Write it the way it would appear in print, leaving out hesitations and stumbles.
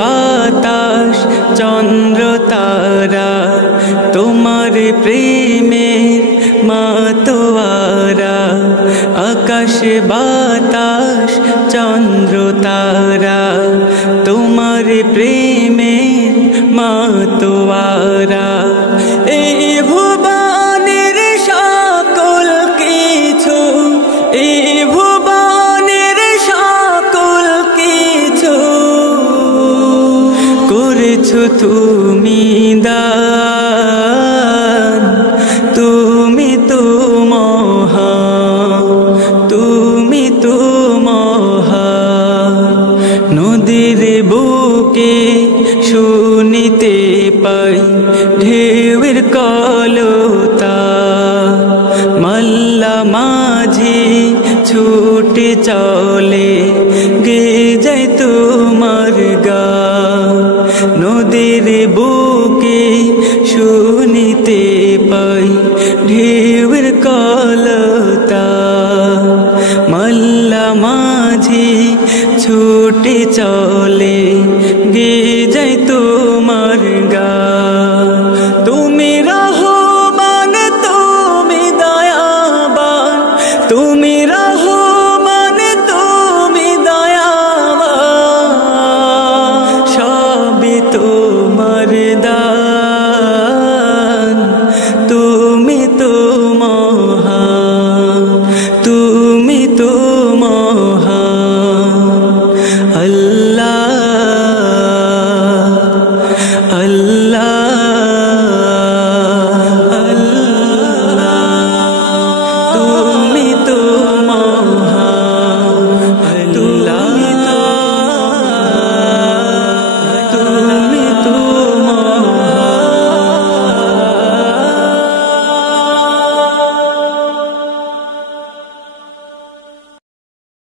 বাতাস চন্দ্র তারা তোমার প্রেমের মাতোয়ারা। আকাশে বাতাস চন্দ্র তারা তোমার প্রেমের মাতোয়ারা। এই ভুবনের সকল কিছু, এই ভুবনের সকল কিছু করেছো তুমি দান। তুমি তো মহান, তুমি তো মহান। নদীর বুকে শুনিতে পাই ঢেউয়ের কলতা, মাল্লা মাঝি ছুটে চলে গে যায় তোমার গান। নদীর বুকে শুনিতে পাই ঢেউয়ের কলতা, মাল্লা মাঝি ছুটে চলে গে যায় তো